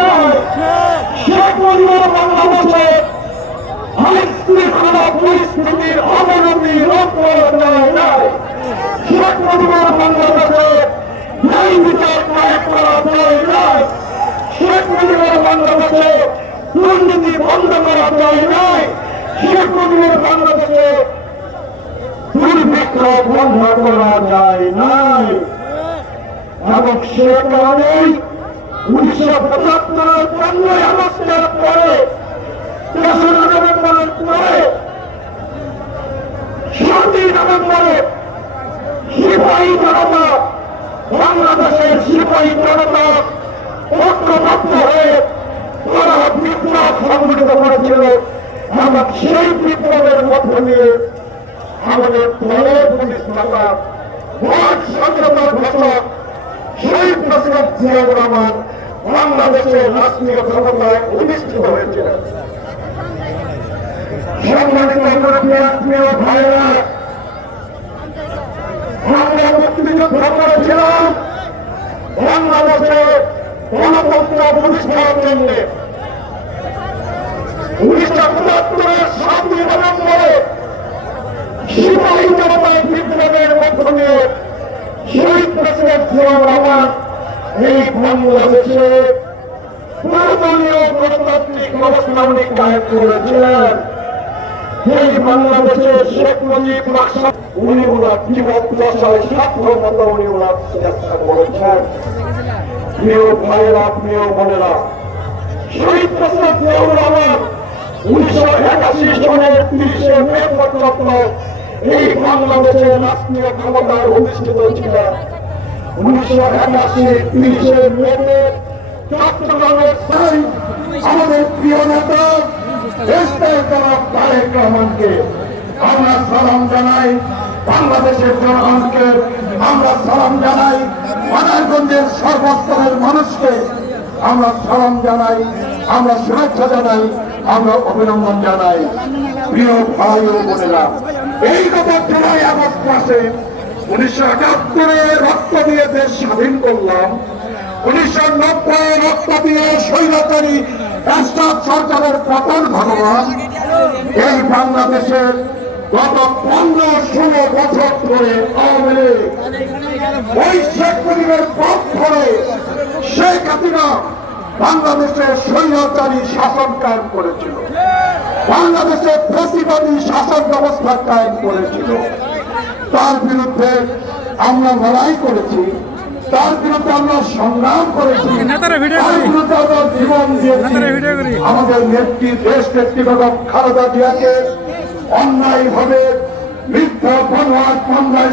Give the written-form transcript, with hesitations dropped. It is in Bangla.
নাই। শেখ মুজিবুর বাংলাদেশে আইনশৃঙ্খলা পরিস্থিতির অবনতি রোধ করা যায় নাই। শেখ মুজিবুর বাংলাদেশে ন্যায় বিচার প্রয়োগ করা যায় নাই। শেখ মুজিবুর বাংলাদেশে দুর্নীতি বন্ধ করা যায় নাই। শেখ মুজিবুর বাংলাদেশে দুর্ভিক্ষ বন্ধ করা যায় নাই। এবং সে কারণেই 1975 15ই আগস্টের পরে 3রা নভেম্বরের পরে 7ই নভেম্বরে সিপাহী জনতা, বাংলাদেশের সিপাহী জনতা ঐক্যবদ্ধ হয়ে তারা বিপ্লব সংগঠিত করেছিল। এবং সেই বিপ্লবের মধ্য দিয়ে আমাদের দলের পুলিশ থাকা ওয়ার্ড সংসদের ঘোষক শহীদ প্রেসিডেন্ট জিয়াউর রহমান বাংলাদেশের রাষ্ট্রীয় ক্ষমতায় অধিষ্ঠিত হয়েছিলেন। সম্মানিত প্রিয় ভাইয়েরা, আমরা মুক্তিযুদ্ধ করেছিলাম বাংলাদেশে গণতন্ত্র প্রতিষ্ঠার জন্য। 1975-এর 7ই নভেম্বরে সিপাহী জনতার বিপ্লবের মধ্য দিয়ে শহীদ প্রেসিডেন্ট জিয়াউর রহমান এই বাংলাদেশে প্রয়োজনীয় গণতান্ত্রিক ব্যবস্থাবলী কায়েম করেছিলেন। এই বাংলাদেশে শেখ মুজিব মাকসাদ উনি ওনার জীবন দশায় সার্থকতা উনি ওনার চেষ্টা করেছেন। প্রিয় ভাইয়েরা, প্রিয় বোনেরা, শহীদ প্রেসিডেন্ট জিয়াউর রহমান 1981 সনের 30শে মে পর্যন্ত এই বাংলাদেশের রাষ্ট্রীয় ক্ষমতায় অধিষ্ঠিত ছিলেন। 1981 30শে মে চট্টগ্রামের আমাদের প্রিয় নেতা তারেক রহমানকে আমরা সালাম জানাই। বাংলাদেশের জনগণকে আমরা সালাম জানাই। মাদারগঞ্জের সর্বস্তরের মানুষকে আমরা সালাম জানাই, আমরা শুভেচ্ছা জানাই, আমরা অভিনন্দন জানাই। প্রিয় ভাই ও বোনেরা, এই গত 5 আগস্ট মাসে 1978-এ রক্ত দিয়ে দেশ স্বাধীন করলাম। 1990-এ রক্ত দিয়ে স্বৈরাচারী এরশাদ সরকারের পতন ঘটালাম। এই বাংলাদেশের গত 15-16 বছর ধরে আওয়ামী লীগ ওই শেখ মুজিবের পথ ধরে শেখ হাসিনা বাংলাদেশের স্বৈরাচারী শাসন কায়েম করেছিল, বাংলাদেশে ফ্যাসিবাদী শাসন ব্যবস্থা কায়েম করেছিল। তার বিরুদ্ধে আমরা লড়াই করেছি, তার বিরুদ্ধে আমরা সংগ্রাম করেছি, তার বিরুদ্ধে আমরা জীবন দিয়েছি। আমাদের নেত্রী, দেশ নেত্রী বেগম খালেদা জিয়াকে অন্যায়ভাবে মিথ্যা মামলায়